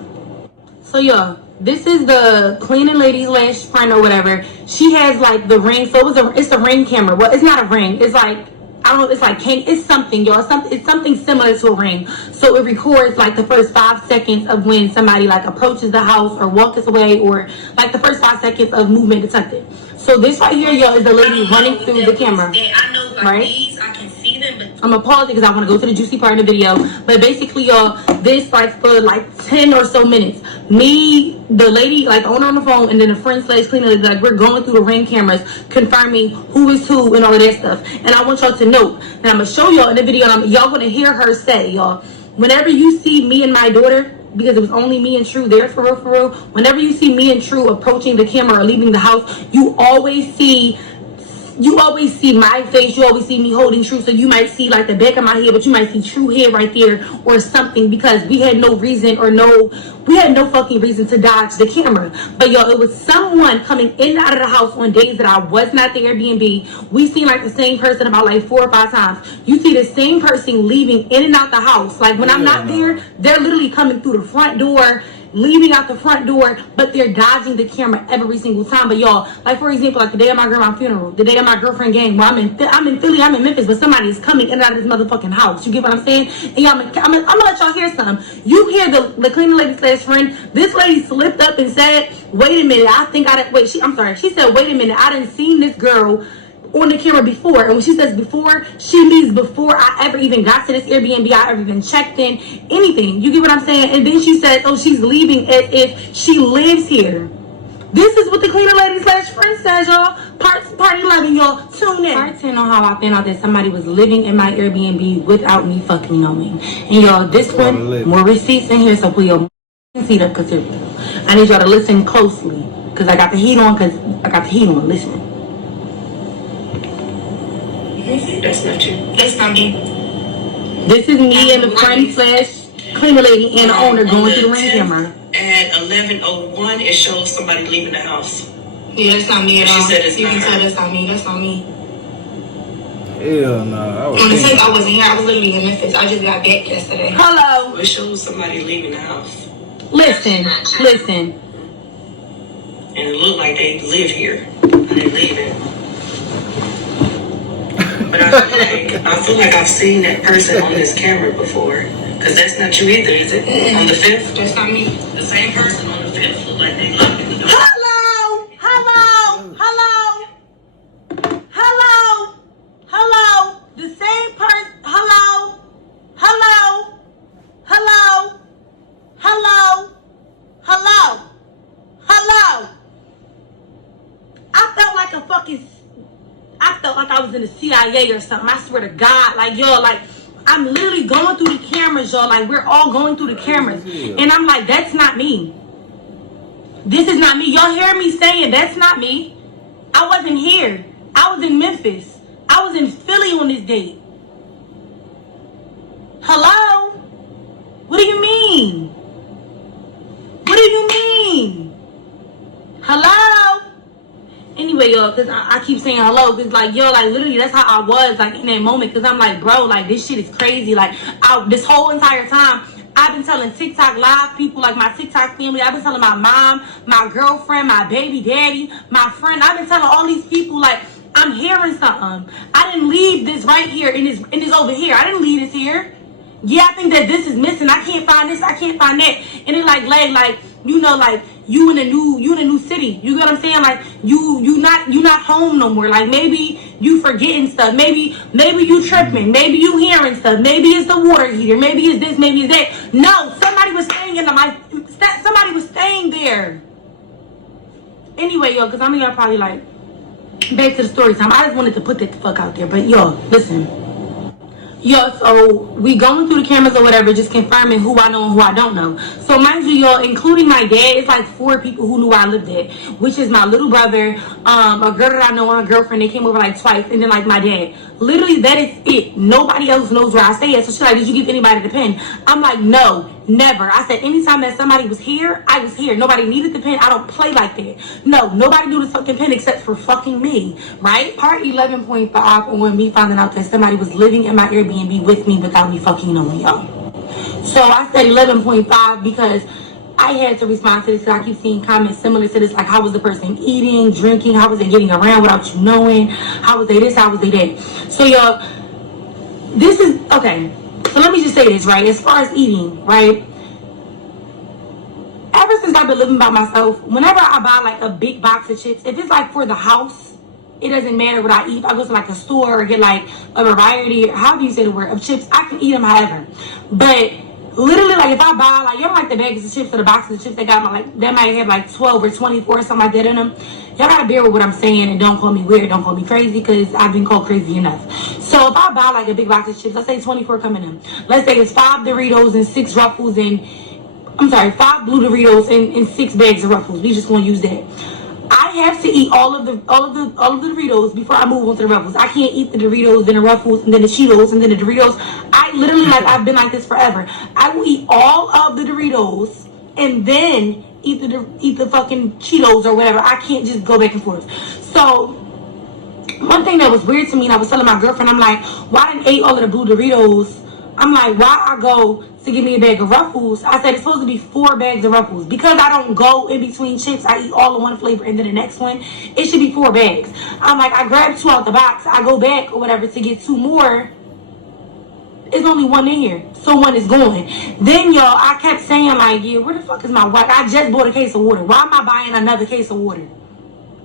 So y'all, this is the cleaning lady / friend or whatever. She has like the ring. So it's a ring camera. Well, it's not a ring. It's like, I don't know, it's like, it's something, y'all. It's something similar to a ring. So it records like the first 5 seconds of when somebody like approaches the house or walks away, or like the first 5 seconds of movement detected. So this right here, y'all, is the lady running through the camera. I know like right? These, I can see them, but I'm gonna pause it because I want to go to the juicy part of the video. But basically, y'all, this like for like 10 or so minutes, me, the lady, like the owner on the phone, and then the friend / cleaner, like we're going through the ring cameras, confirming who is who and all of that stuff. And I want y'all to note, and I'm gonna show y'all in the video, and y'all gonna hear her say, y'all, whenever you see me and my daughter, because it was only me and True there for real, whenever you see me and True approaching the camera or leaving the house, you always see my face, you always see me holding True. So you might see like the back of my head, but you might see True hair right there or something, because we had no reason we had no fucking reason to dodge the camera. But y'all, it was someone coming in and out of the house on days that I was not the Airbnb. We seen like the same person about like 4 or 5 times. You see the same person leaving in and out the house. Like when I'm not there, they're literally coming through the front door, leaving out the front door, but they're dodging the camera every single time. But y'all, like for example, like the day of my grandma's funeral, the day of my girlfriend gang, where I'm in Philly, I'm in Memphis, but somebody is coming in and out of this motherfucking house. You get what I'm saying? And y'all, I'm gonna let y'all hear something. You hear the cleaning lady / friend. This lady slipped up and said, "Wait a minute, I think I didn't wait." I'm sorry. She said, "Wait a minute, I didn't seen this girl on the camera before." And when she says before, she means before I ever even got to this Airbnb, I ever even checked in, anything. You get what I'm saying? And then she says, "Oh, she's leaving as if she lives here." This is what the cleaner lady / friend says, y'all. Part 11, y'all. Tune in. Part 10 on how I found out that somebody was living in my Airbnb without me fucking knowing. And y'all, this one, more receipts in here, so put your seat up, because I need y'all to listen closely, because I got the heat on, listen. that's not you. That's not me. This is me and the friend / cleaner lady and the owner going through the ring camera. At 11:01, it shows somebody leaving the house. Yeah, that's not me at all. She said it's you not can her. tell that's not me. That's not me. Hell no. On the sense I wasn't here. I was literally in Memphis. I just got back yesterday. Hello. It shows somebody leaving the house. Listen. And it looked like they live here. They leaving. But I feel like I've seen that person on this camera before. Because that's not you either, is it? On the 5th? That's not me. The same person on the 5th looked like they locked in the door. Hello. The same person. Hello. I felt like I was in the CIA or something. I swear to God, like y'all, like I'm literally going through the cameras, y'all. Like we're all going through the cameras, and I'm like, that's not me. This is not me. Y'all hear me saying that's not me? I wasn't here. I was in Memphis. I was in Philly on this date. Hello? What do you mean? Hello? Anyway, y'all, because I keep saying hello, because, like, yo, like, literally, that's how I was, like, in that moment, because I'm like, bro, like, this shit is crazy. Like, this whole entire time, I've been telling TikTok live people, like, my TikTok family, I've been telling my mom, my girlfriend, my baby daddy, my friend, I've been telling all these people, like, I'm hearing something. I didn't leave this right here and this over here. I didn't leave this here. Yeah, I think that this is missing. I can't find this. I can't find that. And it like you know, like you in a new city. You get what I'm saying? Like you not home no more. Like maybe you forgetting stuff. Maybe you tripping. Maybe you hearing stuff. Maybe it's the water heater. Maybe it's this. Maybe it's that. No, somebody was staying somebody was staying there. Anyway, yo, because I mean y'all probably like back to the story time. I just wanted to put that the fuck out there. But yo, listen. Yo, so we going through the cameras or whatever, just confirming who I know and who I don't know. So mind you, y'all, including my dad, it's like 4 people who knew where I lived at, which is my little brother, a girl that I know, and a girlfriend. They came over like twice, and then like my dad. Literally, that is it. Nobody else knows where I stay at. So she's like, did you give anybody the pen? I'm like, no, never. I said, anytime that somebody was here, I was here. Nobody needed the pen. I don't play like that. No, nobody knew the fucking pen except for fucking me, right? Part 11.5 on me finding out that somebody was living in my Airbnb with me without me fucking knowing, y'all. So I said 11.5 because I had to respond to this because I keep seeing comments similar to this, like how was the person eating, drinking, how was they getting around without you knowing, how was they this, how was they that. So y'all, this is, okay, so let me just say this, right, as far as eating, right, ever since I've been living by myself, whenever I buy like a big box of chips, if it's like for the house, it doesn't matter what I eat. If I go to like a store or get like a variety, how do you say the word, of chips, I can eat them however. But literally, like if I buy like, you know, like the bags of chips or the boxes of chips they got, like that might have like 12 or 24 or something like that in them. Y'all gotta bear with what I'm saying and don't call me weird, don't call me crazy, because I've been called crazy enough. So if I buy like a big box of chips, let's say 24 coming in. Let's say it's 5 Doritos and 6 Ruffles and, I'm sorry, 5 blue Doritos and 6 bags of Ruffles. We just gonna use that. I have to eat all of the Doritos before I move on to the Ruffles. I can't eat the Doritos, then the Ruffles, and then the Cheetos, and then the Doritos. I literally, like, I've been like this forever. I will eat all of the Doritos and then eat the fucking Cheetos or whatever. I can't just go back and forth. So one thing that was weird to me, and I was telling my girlfriend, I'm like, why I didn't eat all of the blue Doritos? I'm like, why I go to give me a bag of Ruffles? I said it's supposed to be 4 bags of Ruffles. Because I don't go in between chips, I eat all of one flavor and then the next one, it should be 4 bags. I'm like, I grab 2 out the box, I go back or whatever to get 2 more. There's only 1 in here, so 1 is going. Then y'all, I kept saying like, yeah, where the fuck is my water? I just bought a case of water. Why am I buying another case of water?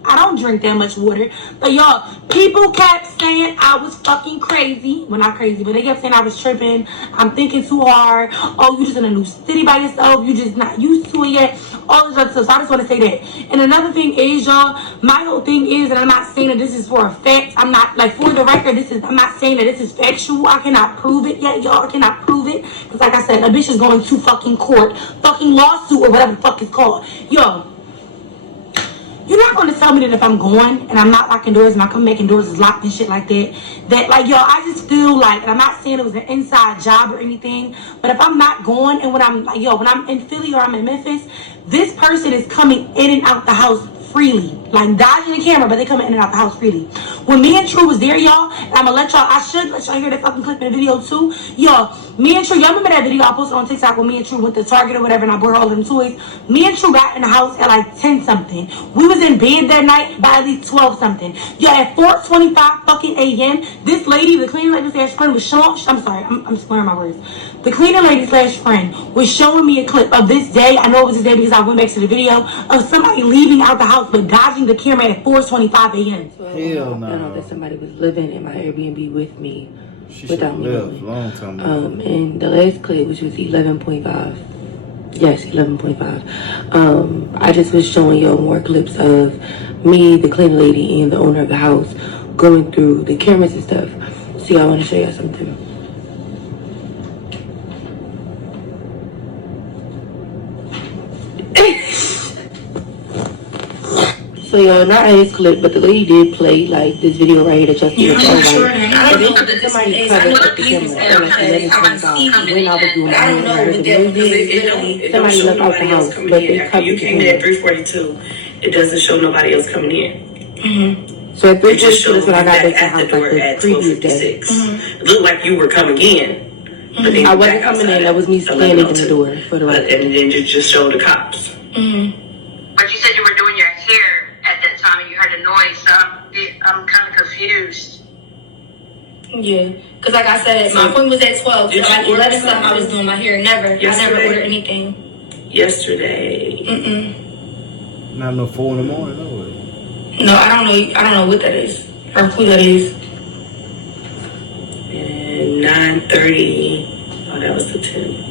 I don't drink that much water. But y'all, people kept saying I was fucking crazy. Well, not crazy, but they kept saying I was tripping. I'm thinking too hard. Oh, you just in a new city by yourself. You just not used to it yet. All this other stuff. So I just want to say that. And another thing is, y'all, my whole thing is, and I'm not saying that this is for a fact. I'm not, like, for the record, I'm not saying that this is factual. I cannot prove it yet, y'all. I cannot prove it. Because like I said, a bitch is going to fucking court. Fucking lawsuit or whatever the fuck it's called. Yo. You're not going to tell me that if I'm going and I'm not locking doors and I come back and doors is locked and shit like that, like, yo, I just feel like, and I'm not saying it was an inside job or anything, but if I'm not going and when I'm, like, yo, when I'm in Philly or I'm in Memphis, this person is coming in and out the house freely, like dodging the camera, but they coming in and out the house freely. When me and True was there, y'all, and I'm gonna let y'all, I should let y'all hear that fucking clip in the video too. Yo, me and True, y'all remember that video I posted on TikTok when me and True went to Target or whatever and I bought all of them toys? Me and True got in the house at like 10 something. We was in bed that night by at least 12 something. Yo, at 4:25 fucking a.m., this lady, the cleaning lady slash friend was showing, I'm sorry, I'm slurring my words. The cleaning lady slash friend was showing me a clip of this day. I know it was this day because I went back to the video of somebody leaving out the house but dodging the camera at 4:25 a.m. Hell no. I know that somebody was living in my Airbnb with me She without me left knowing. long time ago. And the last clip, which was 11.5. Yes, 11.5. I just was showing y'all more clips of me, the cleaning lady, and the owner of the house going through the cameras and stuff. So y'all want to show y'all something. So y'all, not in this clip, but the lady did play like this video right here that y'all see. I'm sure that I don't know But that this somebody is. covered I know up the the pieces camera that at like I've seen 11:25 coming when in. I was doing But my I hair don't know and with the that because music. it don't Somebody show left out the nobody else house, coming but in. they After covered you the came in at camera. 3:42, it doesn't show nobody else coming in. So at It just 3:42 showed is when I got you back to the at the house, door like the at previous day. 12:56. It looked like you were coming in. But then I you wasn't back coming in, outside that was me at standing in the 11:02. door for the But- record. And then you just showed the cops. But you said you were doing your hair at that time and you heard a noise, so I'm kind of confused. confused. Yeah, because like I said, my appointment was at 12. Did So you like order 11 something, I something? was doing my hair. Never. I never Yesterday? ordered anything. Yesterday. Not no 4 in the morning, no way. No, I don't know what that is or who that is. And 9:30. Oh, that was the 10th.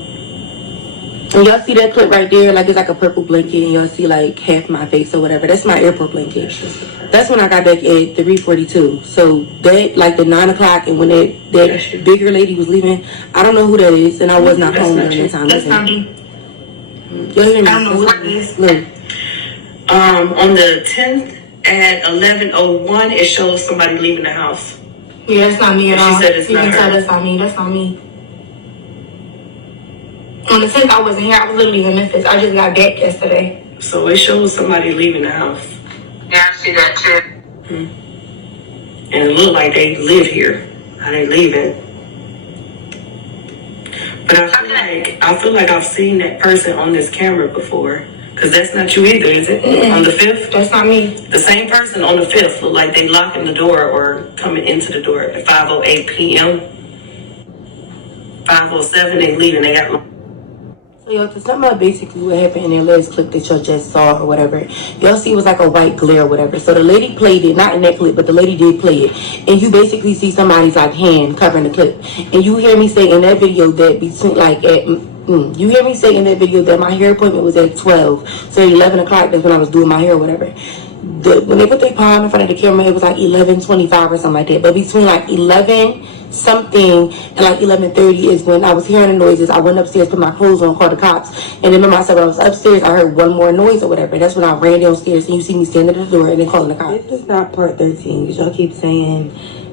And y'all see that clip right there? Like, it's like a purple blanket, and y'all see like half my face or whatever. That's my airport blanket. That's when I got back at 3:42. So that, like the 9 o'clock, and when that bigger lady was leaving, I don't know who that is, and I was not home during that time. That's not me. Y'all hear me? I don't know what it is. Look. On the 10th at 11:01, it shows somebody leaving the house. Yeah, that's not me at She all. said it's you not can her. tell that's not me. That's not me. On the 10th, I wasn't here. I was literally in Memphis. I just got back yesterday. So it shows somebody leaving the house. Yeah, I see that too. And it looked like they live here. How they leaving? But I feel like I've seen that person on this camera before. Cause that's not you either, is it? On the 5th? That's not me. The same person on the 5th looked like they locking the door or coming into the door at 5:08 p.m. 5:07 they leaving. They got. So y'all, to sum up basically what happened in that last clip that y'all just saw or whatever, y'all see it was like a white glare or whatever. So the lady played it, not in that clip, but the lady did play it. And you basically see somebody's like hand covering the clip. And you hear me say in that video that between like you hear me say in that video that my hair appointment was at 12. So at 11 o'clock, that's when I was doing my hair or whatever. When they put their palm in front of the camera, it was like 11:25 or something like that. But between like 11 something and like 11:30 is when I was hearing the noises. I went upstairs, put my clothes on, called the cops. And then remember I said when I was upstairs, I heard one more noise or whatever. That's when I ran downstairs and you see me standing at the door and then calling the cops. This is not part 13 because y'all keep saying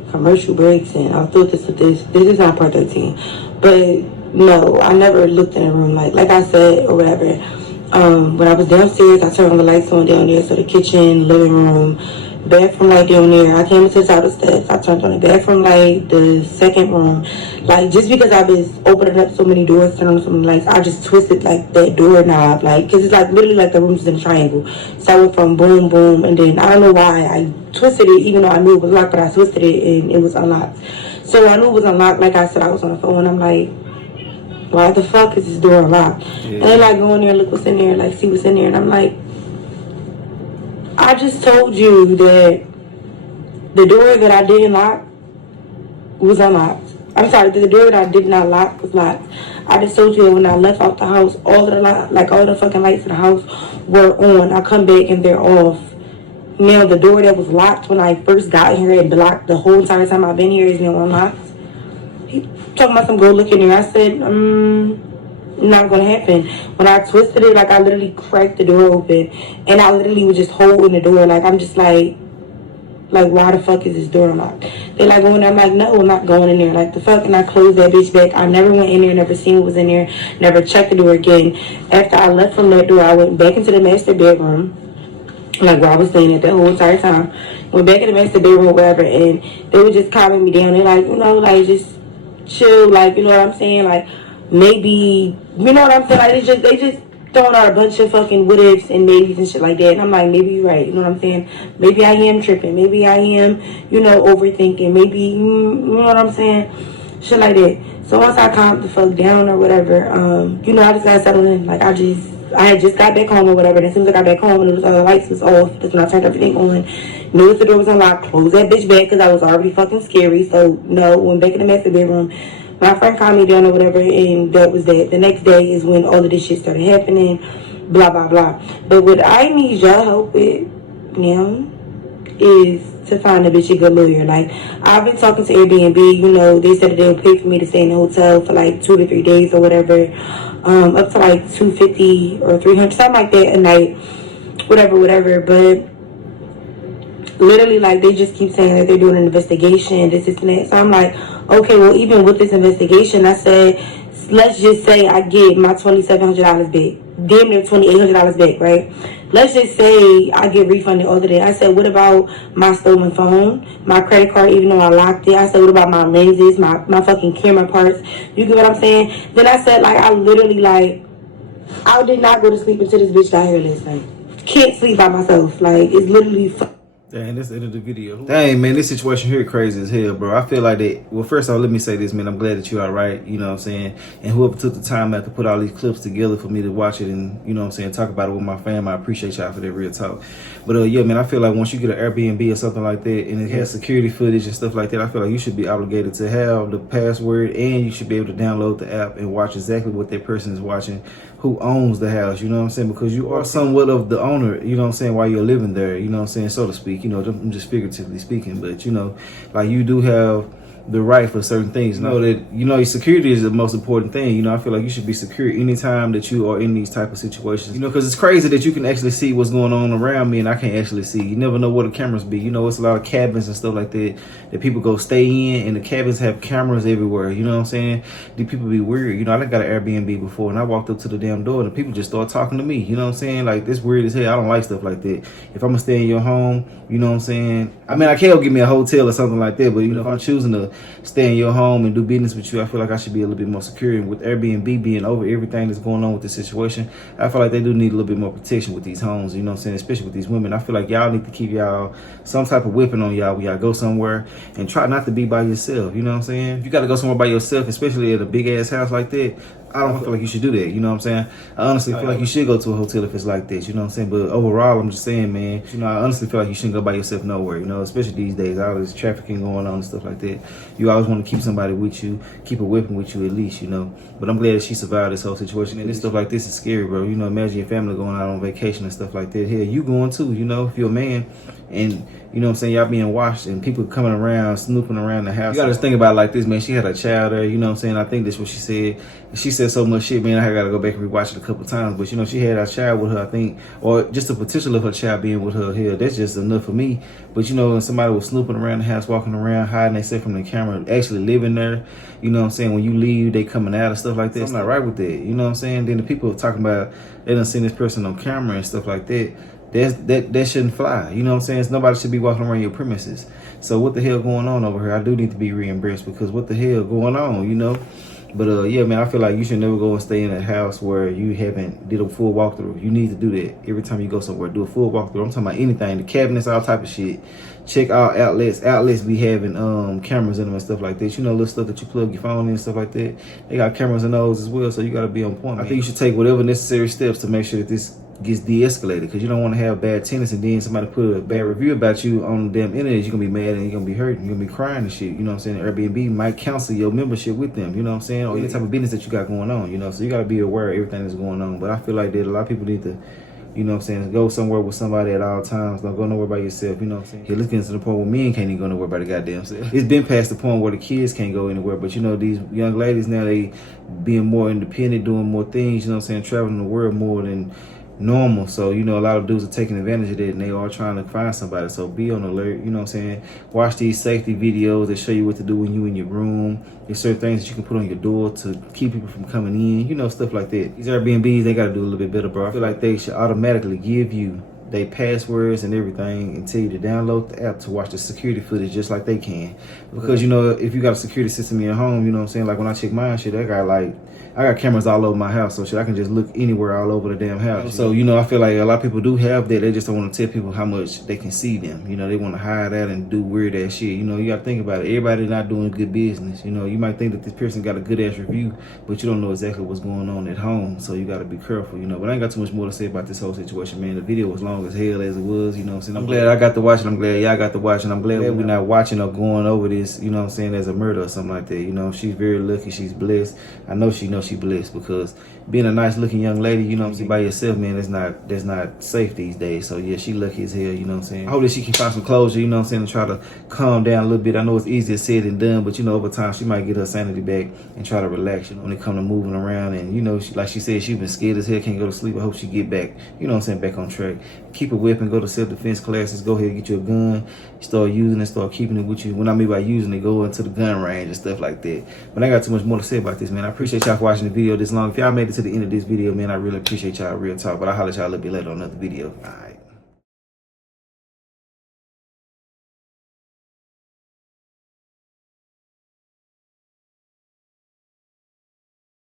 commercial breaks and I thought this with this. This is not part 13. But no, I never looked in the room like I said or whatever. When I was downstairs, I turned the lights on down there, so the kitchen, living room, bathroom light down there. I came into the side of the steps. I turned on the bathroom light, the second room. Like, just because I was opening up so many doors, turning on so many lights, I just twisted, like, that doorknob. Like, because it's, like, literally like the room's in a triangle. So I went from boom, boom, and then I don't know why I twisted it, even though I knew it was locked, but I twisted it, and it was unlocked. So I knew it was unlocked. Like I said, I was on the phone, I'm like, why the fuck is this door unlocked? Yeah. And they like go in there, look what's in there, like see what's in there. And I'm like, I just told you that the door that I didn't lock was unlocked. I'm sorry, the door that I did not lock was locked. I just told you that when I left out the house, all of the all the fucking lights in the house were on. I come back and they're off. Now the door that was locked when I first got here and blocked the whole entire time I've been here is now unlocked. Talking about some go look in there. I said, not gonna happen. When I twisted it, like I literally cracked the door open and I literally was just holding the door. Like I'm just like why the fuck is this door unlocked? They like going there. I'm like, no, I'm not going in there. Like the fuck, and I closed that bitch back. I never went in there, never seen what was in there, never checked the door again. After I left from that door, I went back into the master bedroom, like where I was staying at that whole entire time. Went back in the master bedroom or whatever, and they were just calming me down. They're like, like just chill, like, you know what I'm saying? Like, maybe, you know what I'm saying? Like, they just throwing out a bunch of fucking what ifs and maybes and shit like that. And I'm like, maybe you're right, you know what I'm saying? Maybe I am tripping. Maybe I am, overthinking. Maybe, you know what I'm saying? Shit like that. So once I calmed the fuck down or whatever, I just got settled in. Like, I had just got back home or whatever. And as soon as I got back home and the lights was off, that's when I turned everything on. Knew if the door was unlocked, closed that bitch back because I was already fucking scary. So, no, went back in the master bedroom. My friend calmed me down or whatever, and that was that. The next day is when all of this shit started happening, blah, blah, blah. But what I need y'all help with now is to find a bitch a good lawyer. Like, I've been talking to Airbnb, they said that they'll pay for me to stay in the hotel for like 2 to 3 days or whatever, up to like $250 or $300, something like that a night, whatever. But literally, like, they just keep saying that they're doing an investigation, this and that. So I'm like, okay, well, even with this investigation, I said, let's just say I get my $2,700 back, damn near $2,800 back, right? Let's just say I get refunded all the day. I said, what about my stolen phone, my credit card, even though I locked it? I said, what about my lenses, my fucking camera parts? You get what I'm saying? Then I said, like, I literally, I did not go to sleep until this bitch got here last night. Can't sleep by myself. Like, it's literally Dang, that's the end of the video. Dang, man, this situation here crazy as hell, bro. I feel like that. Well, first of all, let me say this, man. I'm glad that you're all right. You know what I'm saying? And whoever took the time out to put all these clips together for me to watch it and, you know what I'm saying, talk about it with my fam, I appreciate y'all for that real talk. But, yeah, man, I feel like once you get an Airbnb or something like that and it has security footage and stuff like that, I feel like you should be obligated to have the password and you should be able to download the app and watch exactly what that person is watching, who owns the house, you know what I'm saying? Because you are somewhat of the owner, you know what I'm saying, while you're living there, you know what I'm saying, so to speak. You know, I'm just figuratively speaking, but, you know, like you do have the right for certain things. Know that, you know, security is the most important thing. You know, I feel like you should be secure anytime that you are in these type of situations. You know, because it's crazy that you can actually see what's going on around me and I can't actually see. You never know where the cameras be. You know, it's a lot of cabins and stuff like that that people go stay in, and the cabins have cameras everywhere. You know what I'm saying? The people be weird. You know, I got an Airbnb before and I walked up to the damn door and the people just start talking to me. You know what I'm saying? Like, this weird as hell. I don't like stuff like that. If I'm gonna stay in your home, you know what I'm saying? I mean, I can't give me a hotel or something like that, but, you know, if I'm choosing to stay in your home and do business with you, I feel like I should be a little bit more secure. And with Airbnb being over everything that's going on with this situation, I feel like they do need a little bit more protection with these homes, you know what I'm saying, especially with these women. I feel like y'all need to keep y'all some type of weapon on y'all when y'all go somewhere, and try not to be by yourself, you know what I'm saying? If you got to go somewhere by yourself, especially at a big ass house like that, I don't feel like you should do that, you know what I'm saying? I honestly feel like you should go to a hotel if it's like this, you know what I'm saying? But overall, I'm just saying, man, you know, I honestly feel like you shouldn't go by yourself nowhere, you know, especially these days, all this trafficking going on and stuff like that. You always want to keep somebody with you, keep a weapon with you at least, you know. But I'm glad that she survived this whole situation. And this stuff like this is scary, bro. You know, imagine your family going out on vacation and stuff like that. Hell, you going too, you know, if you're a man. And, you know what I'm saying, y'all being watched and people coming around, snooping around the house. You gotta just think about it like this, man. She had a child there, you know what I'm saying? I think that's what she said. She said so much shit, man, I gotta go back and rewatch it a couple times. But, you know, she had a child with her, I think, or just the potential of her child being with her. Hell, that's just enough for me. But, you know, when somebody was snooping around the house, walking around, hiding themselves from the camera, actually living there, you know what I'm saying, when you leave, they coming out and stuff like that. I'm not right with that, you know what I'm saying? Then the people are talking about they done seen this person on camera and stuff like that. That shouldn't fly. You know what I'm saying? Nobody should be walking around your premises. So what the hell going on over here? I do need to be reimbursed because what the hell going on, you know? But yeah, man, I feel like you should never go and stay in a house where you haven't did a full walkthrough. You need to do that every time you go somewhere. Do a full walkthrough. I'm talking about anything, the cabinets, all type of shit. Check out outlets. Outlets be having cameras in them and stuff like that. You know, little stuff that you plug your phone in and stuff like that. They got cameras in those as well, so you got to be on point. I think you should take whatever necessary steps to make sure that this gets de-escalated, because you don't want to have bad tenants and then somebody put a bad review about you on the damn internet. You're gonna be mad and you're gonna be hurt and you're gonna be crying and shit, you know what I'm saying? Airbnb might cancel your membership with them, you know what I'm saying, or any type of business that you got going on, you know, so you got to be aware of everything that's going on. But I feel like that a lot of people need to, you know what I'm saying, go somewhere with somebody at all times. Don't go nowhere by yourself, you know what I'm saying? You're looking to the point where men can't even go nowhere by the goddamn self. It's been past the point where the kids can't go anywhere, but you know, these young ladies now, they being more independent, doing more things, you know what I'm saying, traveling the world more than normal. So, you know, a lot of dudes are taking advantage of that and they are trying to find somebody. So be on alert, you know what I'm saying? Watch these safety videos that show you what to do when you in your room. There's certain things that you can put on your door to keep people from coming in, you know, stuff like that. These Airbnbs, they got to do a little bit better, bro. I feel like they should automatically give you their passwords and everything and tell you to download the app to watch the security footage just like they can. Because, you know, if you got a security system in your home, you know what I'm saying? Like when I check mine, shit, I got cameras all over my house, so shit, I can just look anywhere all over the damn house. So, you know, I feel like a lot of people do have that. They just don't want to tell people how much they can see them. You know, they want to hide that and do weird ass shit. You know, you got to think about it. Everybody's not doing good business. You know, you might think that this person got a good ass review, but you don't know exactly what's going on at home. So you got to be careful, you know. But I ain't got too much more to say about this whole situation, man. The video was long as hell as it was, you know what I'm saying? I'm glad I got to watch it. I'm glad y'all got to watch it. I'm glad we're not watching or going over this, you know what I'm saying, as a murder or something like that. You know, she's very lucky. She's blessed. I know she knows she's blessed because being a nice looking young lady, you know what I'm saying, by yourself, man, that's not safe these days. So yeah, she lucky as hell, you know what I'm saying. I hope that she can find some closure, you know what I'm saying, and try to calm down a little bit. I know it's easier said than done, but you know, over time she might get her sanity back and try to relax, you know, when it comes to moving around. And you know, like she said, she's been scared as hell, can't go to sleep. I hope she get back, you know what I'm saying, back on track. Keep a weapon, go to self-defense classes, go ahead and get you a gun, start using it, start keeping it with you. When I mean by using it, go into the gun range and stuff like that. But I ain't got too much more to say about this, man. I appreciate y'all for watching the video this long. If y'all made it to the end of this video, man, I really appreciate y'all, real talk. But I'll holler at y'all a little bit later on another video. All right.